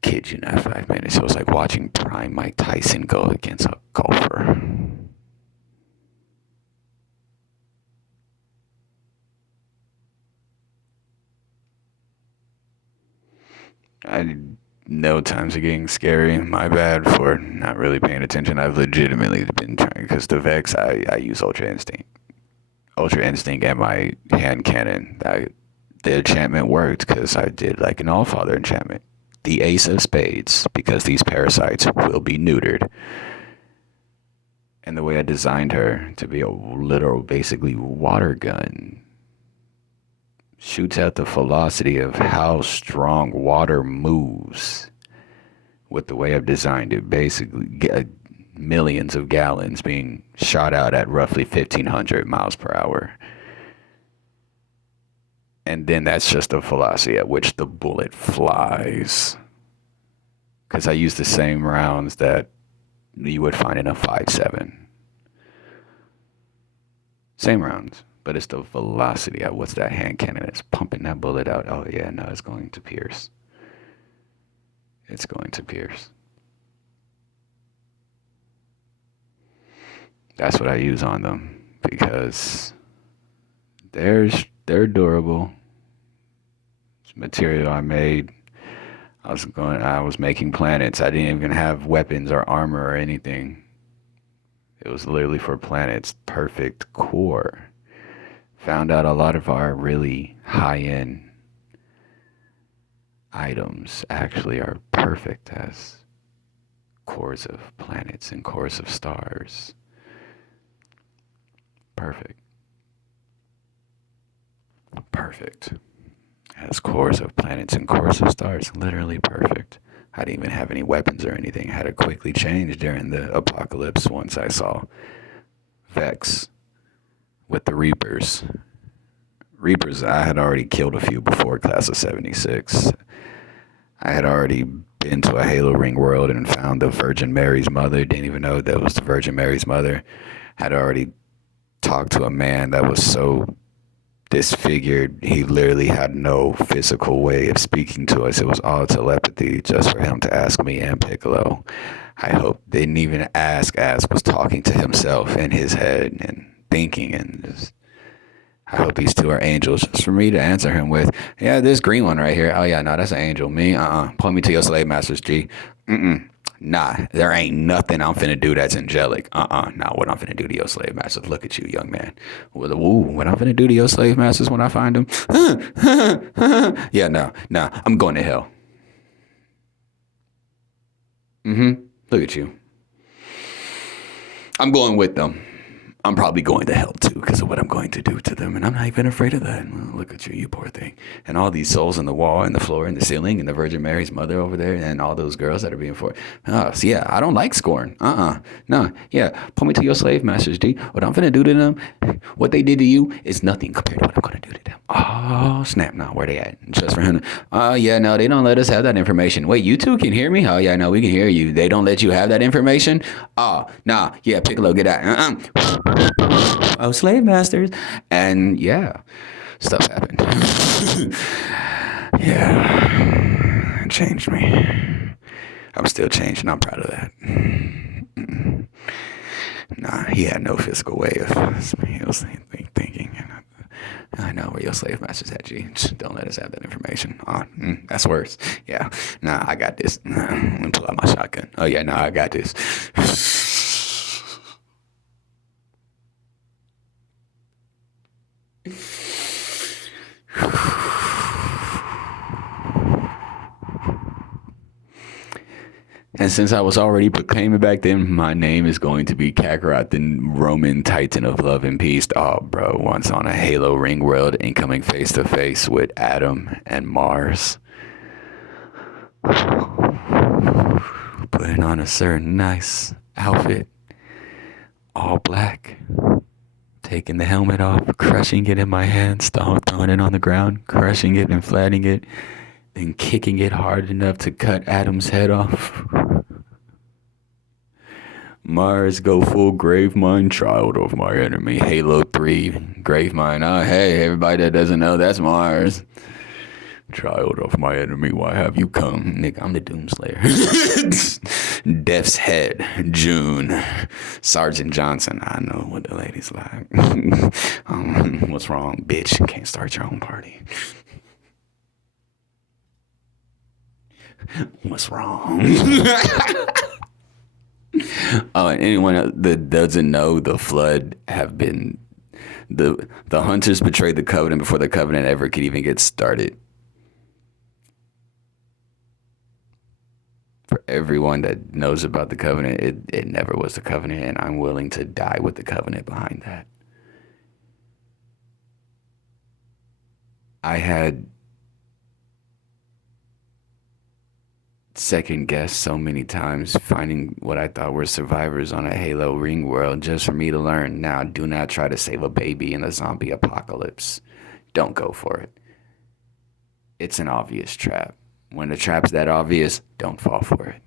Kid you not, 5 minutes. It was like watching prime Mike Tyson go against a golfer. I know times are getting scary. My bad for not really paying attention. I've legitimately been trying, because the Vex, I use Ultra Instinct. Ultra Instinct and my hand cannon. The enchantment worked because I did like an Allfather enchantment. The Ace of Spades, because these parasites will be neutered. And the way I designed her to be a literal, basically, water gun. Shoots out the velocity of how strong water moves with the way I've designed it. Basically, millions of gallons being shot out at roughly 1,500 miles per hour. And then that's just the velocity at which the bullet flies. Because I use the same rounds that you would find in a 5.7. Same rounds. But it's the velocity at what's that hand cannon that's pumping that bullet out. Oh, yeah, no, it's going to pierce. It's going to pierce. That's what I use on them, because they're durable. It's material I made. I was making planets. I didn't even have weapons or armor or anything. It was literally for planets. Perfect core. Found out a lot of our really high-end items actually are perfect as cores of planets and cores of stars. Perfect. As cores of planets and cores of stars. Literally perfect. I didn't even have any weapons or anything. I had to quickly change during the apocalypse once I saw Vex with the Reapers. I had already killed a few before Class of 76. I had already been to a Halo Ring world and found the Virgin Mary's mother. Didn't even know that was the Virgin Mary's mother. Had already talked to a man that was so disfigured. He literally had no physical way of speaking to us. It was all telepathy just for him to ask me and Piccolo. I hope they didn't even ask, as was talking to himself in his head and thinking, and just, I hope these two are angels, just for me to answer him with, yeah, this green one right here. Oh yeah, no, that's an angel. Me, point me to your slave masters, G. Nah, there ain't nothing I'm finna do that's angelic. Nah, what I'm finna do to your slave masters, look at you, young man. What I'm finna do to your slave masters when I find them? Yeah, no, I'm going to hell. Look at you. I'm going with them. I'm probably going to hell too because of what I'm going to do to them, and I'm not even afraid of that. Well, look at you, you poor thing. And all these souls in the wall and the floor and the ceiling and the Virgin Mary's mother over there and all those girls that are being for. So yeah, I don't like scorn. No, yeah. Point me to your slave masters, D. What I'm finna do to them, what they did to you is nothing compared to what I'm gonna do to them. Oh snap! Now where they at? Just for him. Yeah, no, they don't let us have that information. Wait, you two can hear me? Oh yeah, no, we can hear you. They don't let you have that information? Oh, nah, yeah, Piccolo, get out. Oh, slave masters. And yeah, stuff happened. Yeah, it changed me. I'm still changing. I'm proud of that. Nah, he had no physical way of he was thinking. I know where your slave masters at, G. Don't let us have that information. That's worse. Yeah. Nah, I got this. Let me pull out my shotgun. Oh yeah, nah, I got this. And since I was already proclaiming back then, my name is going to be Kakarot, the Roman Titan of love and peace. Oh, bro, once on a Halo Ring world and coming face to face with Adam and Mars. Putting on a certain nice outfit, all black. Taking the helmet off, crushing it in my hands, throwing it on the ground, crushing it and flattening it. and kicking it hard enough to cut Adam's head off. Mars, go full Gravemind, child of my enemy. Halo 3, Gravemind. Oh, hey, everybody that doesn't know, that's Mars. Child of my enemy, why have you come? Nigga, I'm the Doomslayer. Death's Head, June. Sergeant Johnson, I know what the ladies like. What's wrong, bitch? Can't start your own party. What's wrong? Oh, and anyone that doesn't know, the Flood have been... The Hunters betrayed the Covenant before the Covenant ever could even get started. For everyone that knows about the Covenant, it never was the Covenant, and I'm willing to die with the Covenant behind that. I had second guessed so many times finding what I thought were survivors on a Halo ring world just for me to learn, now do not try to save a baby in a zombie apocalypse. Don't go for it. It's an obvious trap. When the trap's that obvious, don't fall for it.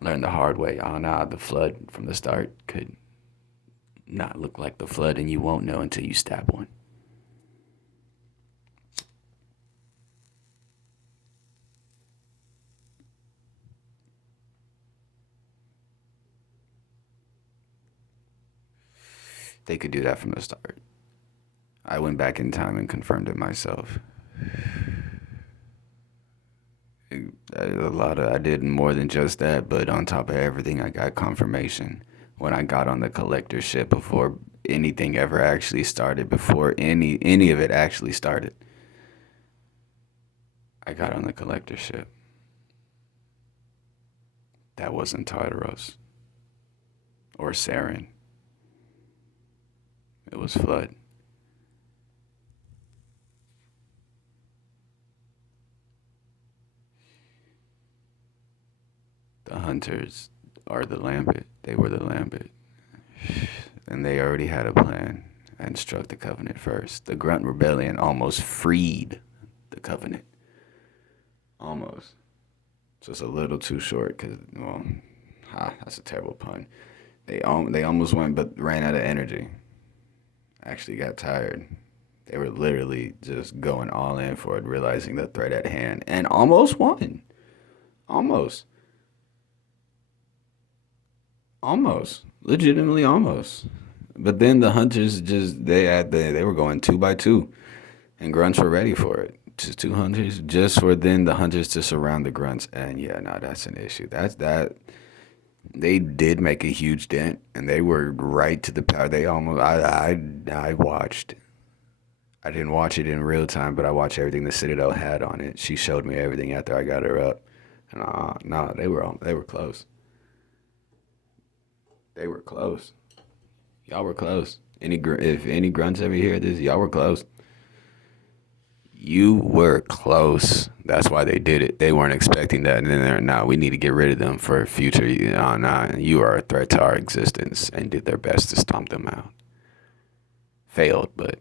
Learn the hard way. Oh, nah, the Flood from the start could not look like the Flood, and you won't know until you stab one. They could do that from the start. I went back in time and confirmed it myself. I did more than just that, but on top of everything, I got confirmation when I got on the collector ship before anything ever actually started, before any of it actually started. I got on the collector ship. That wasn't Tartaros or Saren. It was Flood. The Hunters are the Lambent. They were the Lambent. And they already had a plan and struck the Covenant first. The Grunt Rebellion almost freed the Covenant. Almost. Just a little too short because, well, that's a terrible pun. They almost went but ran out of energy. Actually got tired. They were literally just going all in for it, realizing the threat at hand, and almost won. Almost. Legitimately almost. But then the Hunters they were going 2 by 2, and Grunts were ready for it. Just 2 Hunters, just for then the Hunters to surround the Grunts, and yeah, no, that's an issue. That. They did make a huge dent, and they were right to the power. They almost, I watched. I didn't watch it in real time, but I watched everything the Citadel had on it. She showed me everything after I got her up. And they were close. They were close. Y'all were close. If any Grunts ever hear this, y'all were close. You were close. That's why they did it. They weren't expecting that. And then they're, we need to get rid of them for future. You are a threat to our existence, and did their best to stomp them out. Failed, but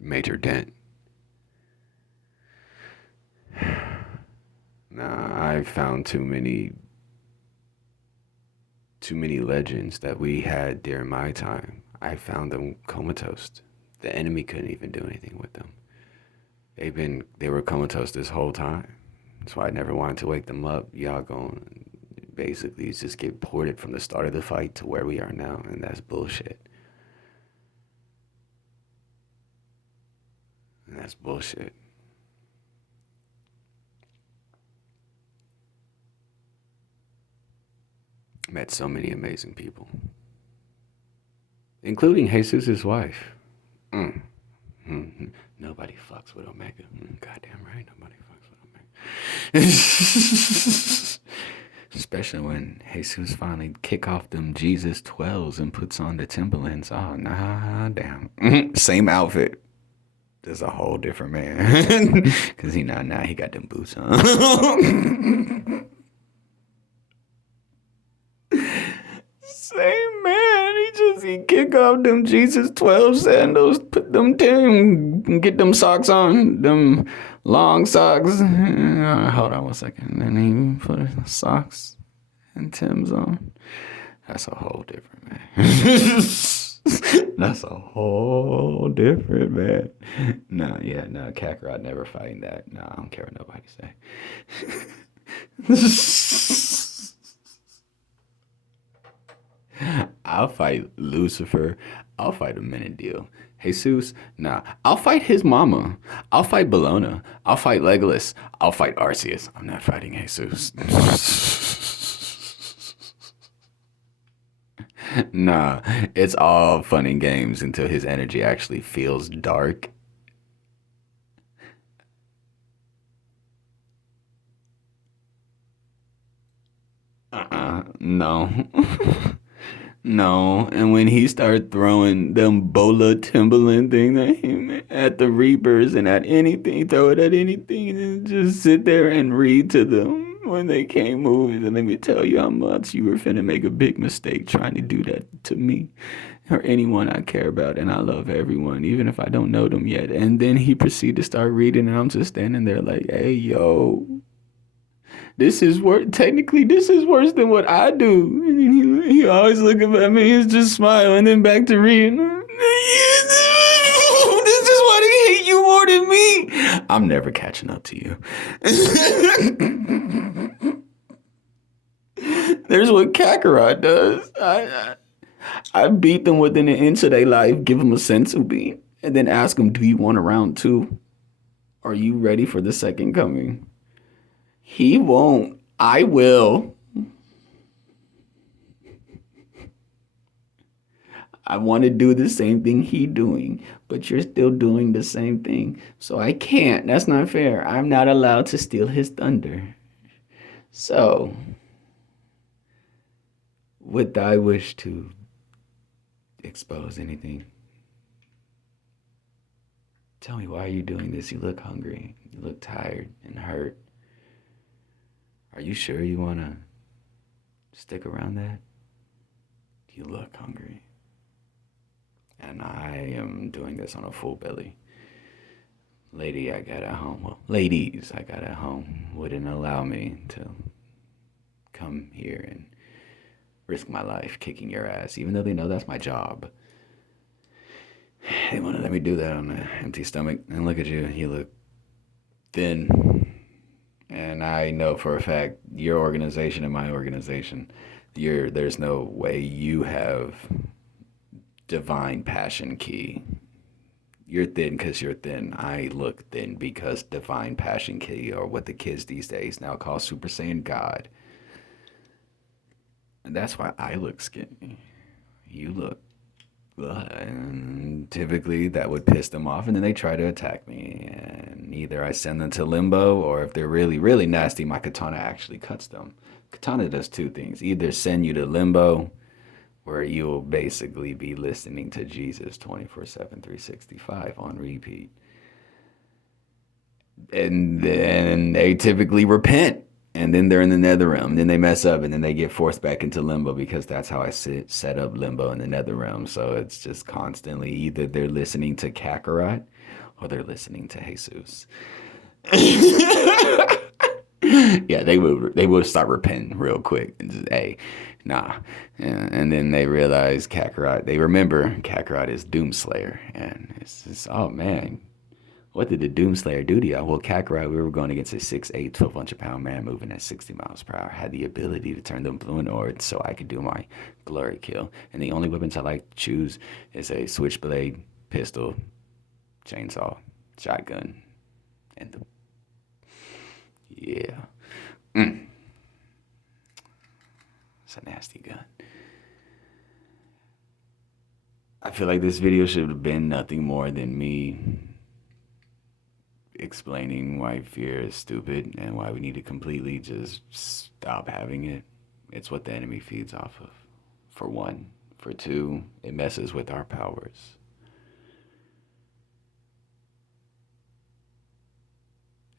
major dent. I found too many legends that we had during my time. I found them comatose. The enemy couldn't even do anything with them. They were comatose this whole time. That's why I never wanted to wake them up. Y'all going basically just get ported from the start of the fight to where we are now, and that's bullshit. And that's bullshit. Met so many amazing people, including Jesus' wife. Nobody fucks with Omega. Goddamn right, nobody fucks with Omega. Especially when Jesus finally kick off them Jesus 12s and puts on the Timberlands. Oh, nah, damn. Same outfit. There's a whole different man. Because he got them boots on. Same man. He he kick off them Jesus 12 sandals, put them Tim, get them socks on, them long socks. Hold on 1 second. And he put his socks and Tim's on. That's a whole different man. That's a whole different man. No, Kakarot never fighting that. No, I don't care what nobody say. I'll fight Lucifer. I'll fight Amenadiel. Jesus, nah. I'll fight his mama. I'll fight Bellona. I'll fight Legolas. I'll fight Arceus. I'm not fighting Jesus. Nah, it's all fun and games until his energy actually feels dark. No. No, and when he started throwing them Bola Timberland thing at him, at the Reapers and at anything, throw it at anything, and just sit there and read to them when they can't move. And let me tell you how much you were finna make a big mistake trying to do that to me or anyone I care about, and I love everyone, even if I don't know them yet. And then he proceeded to start reading, and I'm just standing there like, hey, yo. This is worse. Technically, this is worse than what I do. And he always looking at me. He's just smiling, and then back to reading. This is why they hate you more than me. I'm never catching up to you. There's what Kakarot does. I beat them within an inch of their life, give them a sensu bean, and then ask them, do you want a round 2? Are you ready for the second coming? He won't. I will. I want to do the same thing he doing, but you're still doing the same thing. So I can't. That's not fair. I'm not allowed to steal his thunder. So, would I wish to expose anything? Tell me, why are you doing this? You look hungry. You look tired and hurt. Are you sure you want to stick around that? You look hungry. And I am doing this on a full belly. Ladies I got at home wouldn't allow me to come here and risk my life kicking your ass, even though they know that's my job. They want to let me do that on an empty stomach. And look at you. You look thin. And I know for a fact, your organization and my organization, there's no way you have divine passion key. You're thin because you're thin. I look thin because divine passion key, or what the kids these days now call Super Saiyan God. And that's why I look skinny. You look. And typically that would piss them off, and then they try to attack me, and either I send them to limbo, or if they're really, really nasty, my katana actually cuts them. Katana does 2 things: either send you to limbo, where you will basically be listening to Jesus 24/7, 365 on repeat, and then they typically repent. And then they're in the nether realm. Then they mess up, and then they get forced back into limbo, because that's how I set up limbo in the nether realm. So it's just constantly either they're listening to Kakarot or they're listening to Jesus. Yeah, they would start repenting real quick and just, hey, nah. And then they realize they remember Kakarot is Doomslayer, and it's just, oh man. What did the Doomslayer do to y'all? Well, Kakarot, we were going against a 6'8", 1,200-pound man moving at 60 miles per hour. Had the ability to turn them fluent orbs so I could do my glory kill. And the only weapons I like to choose is a switchblade, pistol, chainsaw, shotgun, and yeah. It's a nasty gun. I feel like this video should have been nothing more than me explaining why fear is stupid and why we need to completely just stop having it. It's what the enemy feeds off of, for one. For two, it messes with our powers.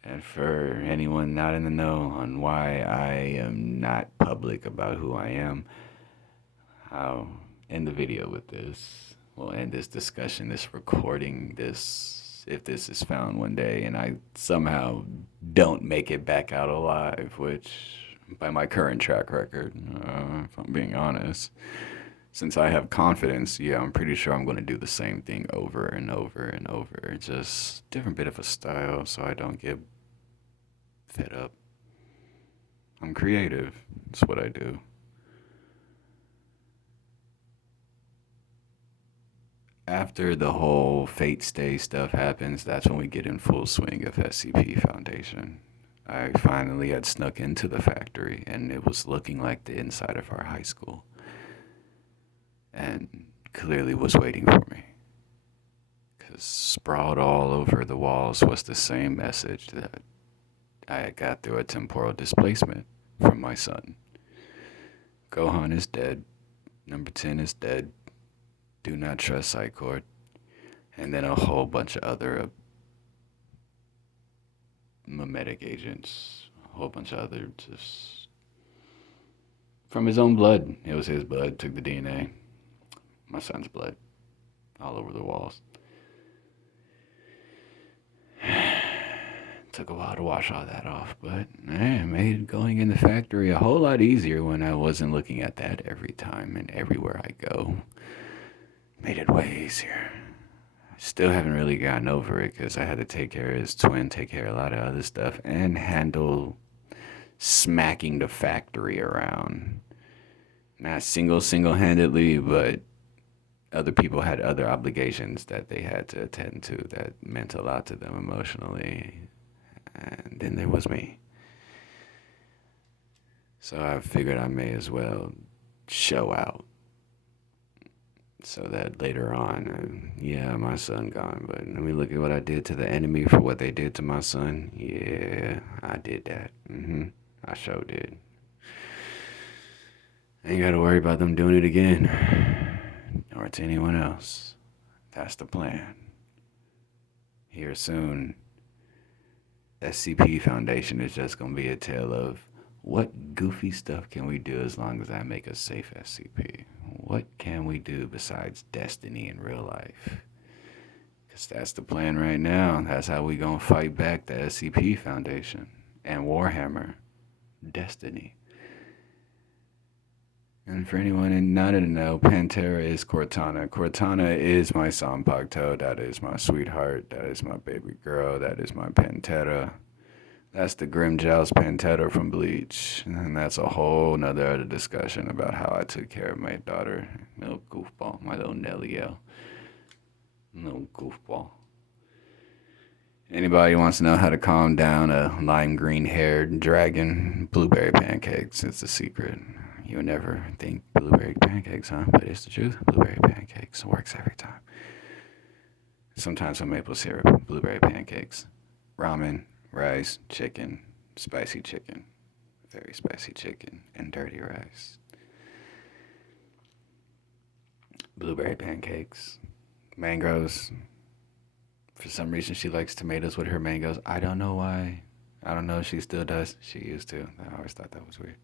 And for anyone not in the know on why I am not public about who I am, how end the video with this. We'll end this discussion, this recording, this, if this is found one day and I somehow don't make it back out alive, which by my current track record, if I'm being honest, since I have confidence, yeah, I'm pretty sure I'm going to do the same thing over and over and over. Just different bit of a style so I don't get fed up. I'm creative. That's what I do. After the whole Fate Stay stuff happens, that's when we get in full swing of SCP Foundation. I finally had snuck into the factory, and it was looking like the inside of our high school. And clearly was waiting for me. Because sprawled all over the walls was the same message that I had got through a temporal displacement from my son. Gohan is dead. Number 10 is dead. Do not trust Psycord. And then a whole bunch of other mimetic agents. A whole bunch of other just from his own blood. It was his blood. Took the DNA. My son's blood. All over the walls. Took a while to wash all that off, but it made going in the factory a whole lot easier when I wasn't looking at that every time and everywhere I go. Made it way easier. Still haven't really gotten over it because I had to take care of his twin, take care of a lot of other stuff, and handle smacking the factory around. Not single-handedly, but other people had other obligations that they had to attend to that meant a lot to them emotionally. And then there was me. So I figured I may as well show out. So that later on, yeah, my son gone, but let me look at what I did to the enemy for what they did to my son. Yeah, I did that. I sure did. Ain't gotta worry about them doing it again. Or to anyone else. That's the plan. Here soon, SCP Foundation is just gonna be a tale of what goofy stuff can we do as long as I make a safe SCP? What can we do besides destiny in real life? Because that's the plan right now. That's how we gonna fight back the SCP Foundation and Warhammer. Destiny. And for anyone not in the know, Pantera is Cortana. Cortana is my Sanpagto. That is my sweetheart. That is my baby girl. That is my Pantera. That's the Grimjow's Pantera from Bleach. And that's a whole nother other discussion about how I took care of my daughter. Little goofball. My little Nelliel. Little goofball. Anybody wants to know how to calm down a lime green haired dragon? Blueberry pancakes. It's a secret. You would never think blueberry pancakes, huh? But it's the truth. Blueberry pancakes works every time. Sometimes with maple syrup. Blueberry pancakes. Ramen, rice, chicken, spicy chicken. Very spicy chicken. And dirty rice. Blueberry pancakes. Mangoes. For some reason, she likes tomatoes with her mangoes. I don't know why. I don't know if she still does. She used to. I always thought that was weird.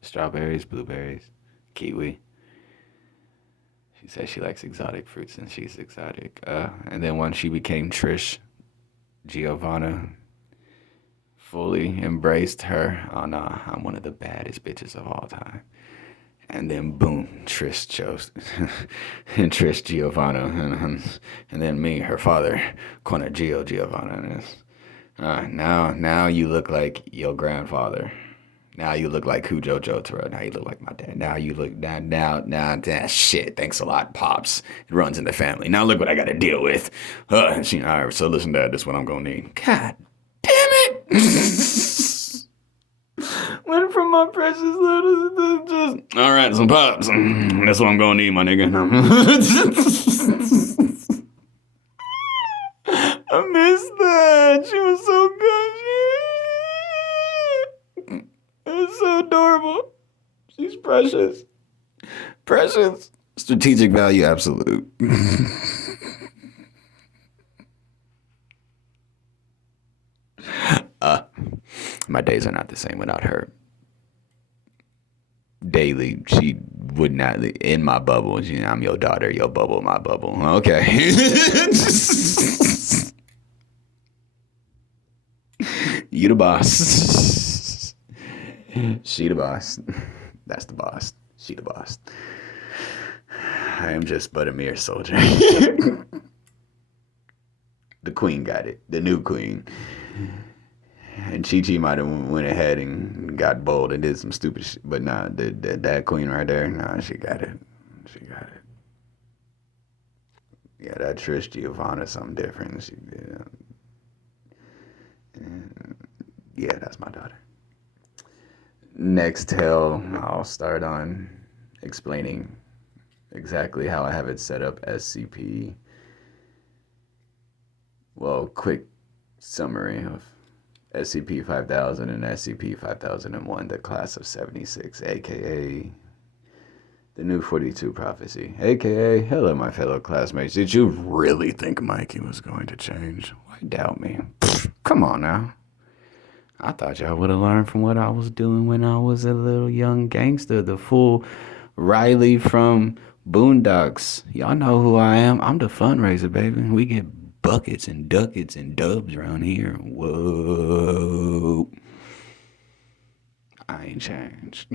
Strawberries, blueberries, kiwi. She says she likes exotic fruits and she's exotic. And then once she became Trish, Giovanna fully embraced her. Oh, nah, I'm one of the baddest bitches of all time. And then boom, Trish chose, and Trish Giovanna, and then me, her father, Conagio Giovanna. Now you look like your grandfather. Now you look like Cujo Jotaro. Now you look like my dad. Now you look now. Shit. Thanks a lot, pops. It runs in the family. Now look what I got to deal with. All right, so listen, Dad. This is what I'm gonna need. God damn it. Went from my precious little just all right, some pops. That's what I'm gonna need, my nigga. I missed that. She was so good. It was so adorable. She's precious. Precious. Strategic value absolute. My days are not the same without her. Daily, she would not in my bubble. I'm your daughter, your bubble, my bubble. Okay. You the boss. She the boss. That's the boss. She the boss. I am just but a mere soldier. The queen got it. The new queen. And Chi-Chi might have went ahead and got bold and did some stupid shit. But nah, that queen right there, nah, she got it. She got it. Yeah, that Trish Giovanna, something different. She did. Yeah, that's my daughter. Next tale, I'll start on explaining exactly how I have it set up SCP. Well, quick summary of SCP-5000 and SCP-5001, the class of 76, a.k.a. the New 42 Prophecy, a.k.a. hello, my fellow classmates. Did you really think Mikey was going to change? Why doubt me? Come on now. I thought y'all would have learned from what I was doing when I was a little young gangster, the fool Riley from Boondocks. Y'all know who I am. I'm the fundraiser, baby. We get buckets and ducats and dubs around here. Whoa. I ain't changed.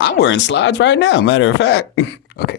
I'm wearing slides right now, matter of fact. Okay,